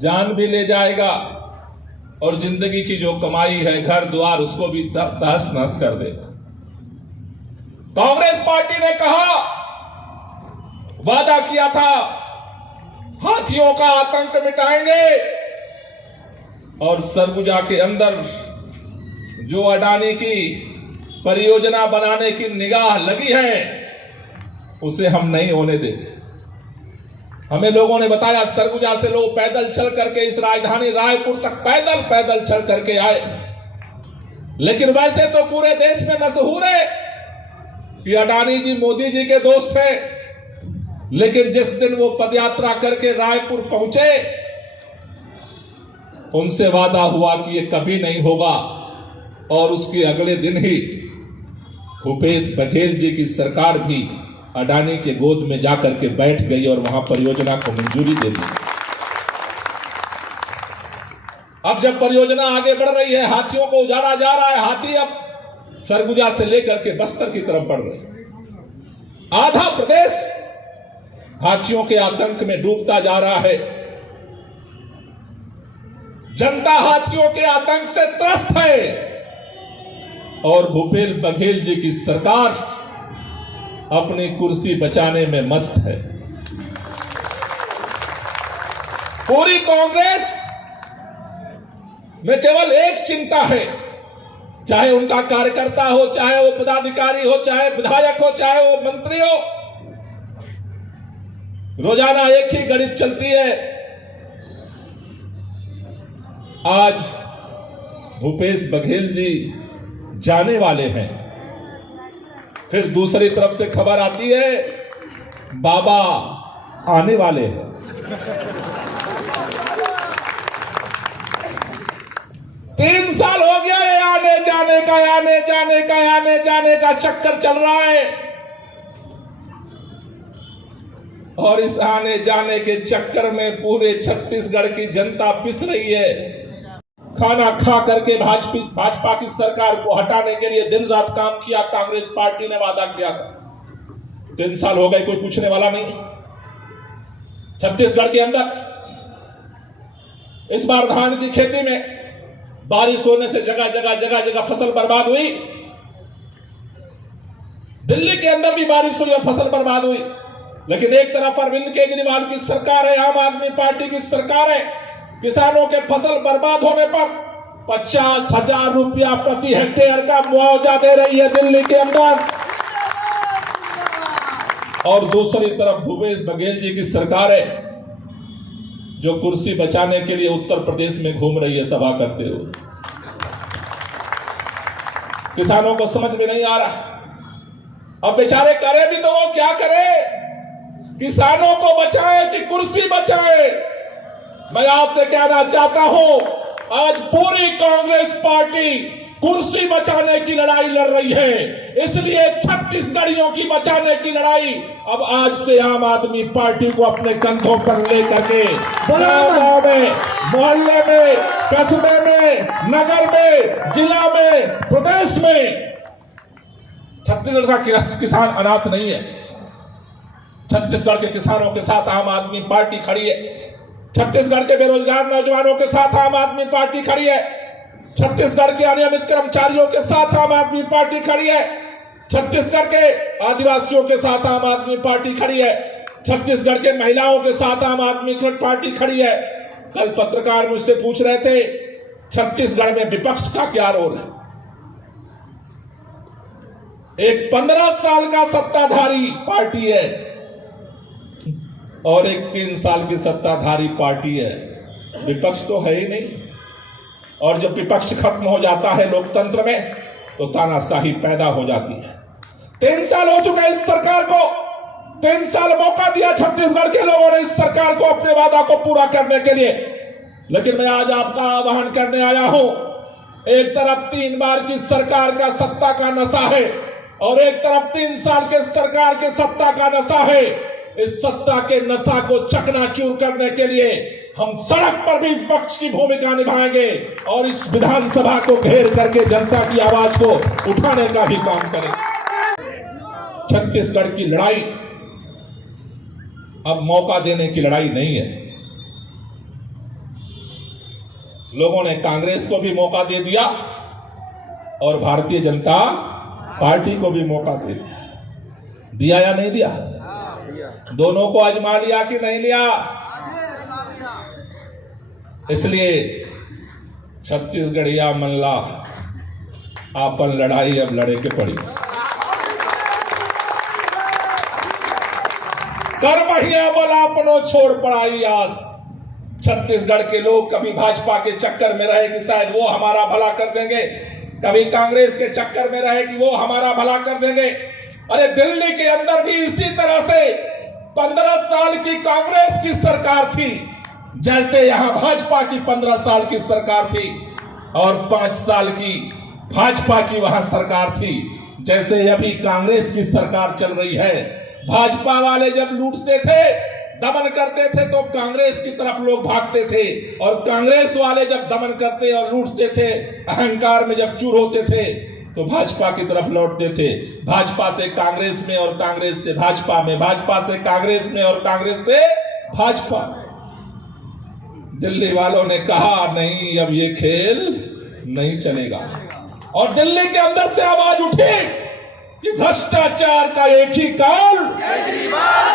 जान भी ले जाएगा और जिंदगी की जो कमाई है, घर द्वार, उसको भी तहस नहस कर देगा। कांग्रेस पार्टी ने कहा, वादा किया था, हाथियों का आतंक मिटाएंगे, और सरगुजा के अंदर जो अडानी की परियोजना बनाने की निगाह लगी है, उसे हम नहीं होने देंगे। हमें लोगों ने बताया, सरगुजा से लोग पैदल चल करके इस राजधानी रायपुर तक पैदल चल करके आए। लेकिन वैसे तो पूरे देश में मशहूर है कि अडानी जी मोदी जी के दोस्त हैं, लेकिन जिस दिन वो पदयात्रा करके रायपुर पहुंचे, उनसे वादा हुआ कि ये कभी नहीं होगा, और उसके अगले दिन ही भूपेश बघेल जी की सरकार भी अडानी के गोद में जाकर के बैठ गई और वहां परियोजना को मंजूरी दे दी। अब जब परियोजना आगे बढ़ रही है, हाथियों को उजाड़ा जा रहा है, हाथी अब सरगुजा से लेकर के बस्तर की तरफ बढ़ रहे। आधा प्रदेश हाथियों के आतंक में डूबता जा रहा है। जनता हाथियों के आतंक से त्रस्त है, और भूपेश बघेल जी की सरकार अपनी कुर्सी बचाने में मस्त है। पूरी कांग्रेस में केवल एक चिंता है, चाहे उनका कार्यकर्ता हो, चाहे वो पदाधिकारी हो, चाहे विधायक हो, चाहे वो मंत्री हो, रोजाना एक ही गणित चलती है। आज भूपेश बघेल जी जाने वाले हैं, फिर दूसरी तरफ से खबर आती है बाबा आने वाले हैं। 3 साल हो गया है आने जाने का चक्कर चल रहा है, और इस आने जाने के चक्कर में पूरे छत्तीसगढ़ की जनता पिस रही है। खाना खा करके भाजपा की सरकार को हटाने के लिए दिन रात काम किया कांग्रेस पार्टी ने, वादा किया था। 3 साल हो गए, कोई पूछने वाला नहीं। छत्तीसगढ़ के अंदर इस बार धान की खेती में बारिश होने से जगह फसल बर्बाद हुई। दिल्ली के अंदर भी बारिश हुई और फसल बर्बाद हुई। लेकिन एक तरफ अरविंद केजरीवाल की सरकार है, आम आदमी पार्टी की सरकार है, किसानों के फसल बर्बाद होने पर 50,000 रुपया प्रति हेक्टेयर का मुआवजा दे रही है दिल्ली के अंदर। और दूसरी तरफ भूपेश बघेल जी की सरकार है, जो कुर्सी बचाने के लिए उत्तर प्रदेश में घूम रही है सभा करते हुए। किसानों को समझ में नहीं आ रहा, अब बेचारे करे भी तो वो क्या करे, किसानों को बचाए कि कुर्सी बचाए। मैं आपसे कहना चाहता हूं, आज पूरी कांग्रेस पार्टी कुर्सी बचाने की लड़ाई लड़ रही है, इसलिए छत्तीसगढ़ियों की बचाने की लड़ाई अब आज से आम आदमी पार्टी को अपने कंधों पर लेकर के गांव में, मोहल्ले में, कस्बे में, नगर में, जिला में, प्रदेश में। छत्तीसगढ़ का किसान अनाथ नहीं है। छत्तीसगढ़ के किसानों के साथ आम आदमी पार्टी खड़ी है। छत्तीसगढ़ के बेरोजगार नौजवानों के साथ आम आदमी पार्टी खड़ी है। छत्तीसगढ़ के अनियमित कर्मचारियों के साथ आम आदमी पार्टी खड़ी है। छत्तीसगढ़ के आदिवासियों के साथ आम आदमी पार्टी खड़ी है। छत्तीसगढ़ के महिलाओं के साथ आम आदमी पार्टी खड़ी है। कल पत्रकार मुझसे पूछ रहे थे, छत्तीसगढ़ में विपक्ष का क्या रोल है? एक 15 साल का सत्ताधारी पार्टी है और एक 3 साल की सत्ताधारी पार्टी है। विपक्ष तो है ही नहीं। और जब विपक्ष खत्म हो जाता है लोकतंत्र में, तो तानाशाही पैदा हो जाती है। 3 साल हो चुका है इस सरकार को। 3 साल मौका दिया छत्तीसगढ़ के लोगों ने इस सरकार को अपने वादा को पूरा करने के लिए। लेकिन मैं आज आपका आह्वान करने आया हूं, एक तरफ 3 बार की सरकार का सत्ता का नशा है और एक तरफ 3 साल के सरकार के सत्ता का नशा है। इस सत्ता के नशा को चकनाचूर करने के लिए हम सड़क पर भी विपक्ष की भूमिका निभाएंगे और इस विधानसभा को घेर करके जनता की आवाज को उठाने का भी काम करेंगे। छत्तीसगढ़ की लड़ाई अब मौका देने की लड़ाई नहीं है। लोगों ने कांग्रेस को भी मौका दे दिया और भारतीय जनता पार्टी को भी मौका दे दिया या नहीं दिया? दोनों को आजमा लिया कि नहीं लिया? इसलिए छत्तीसगढ़िया मल्ला आपन लड़ाई अब लड़े के पड़ी। कर महिया बल आपनो छोड़ पड़ाई आस। छत्तीसगढ़ के लोग कभी भाजपा के चक्कर में रहे कि शायद वो हमारा भला कर देंगे, कभी कांग्रेस के चक्कर में रहे कि वो हमारा भला कर देंगे। अरे दिल्ली के अंदर भी इसी तरह से 15 साल की कांग्रेस की सरकार थी, जैसे यहां भाजपा की 15 साल की सरकार थी, और 5 साल की भाजपा की वहां सरकार थी, जैसे अभी कांग्रेस की सरकार चल रही है। भाजपा वाले जब लूटते थे, दमन करते थे, तो कांग्रेस की तरफ लोग भागते थे, और कांग्रेस वाले जब दमन करते और लूटते थे, अहंकार में जब चूर होते थे, तो भाजपा की तरफ लौटते थे। भाजपा से कांग्रेस में और कांग्रेस से भाजपा में, भाजपा से कांग्रेस में और कांग्रेस से भाजपा। दिल्ली वालों ने कहा नहीं, अब ये खेल नहीं चलेगा, और दिल्ली के अंदर से आवाज उठी कि भ्रष्टाचार का एक ही काल, केजरीवाल।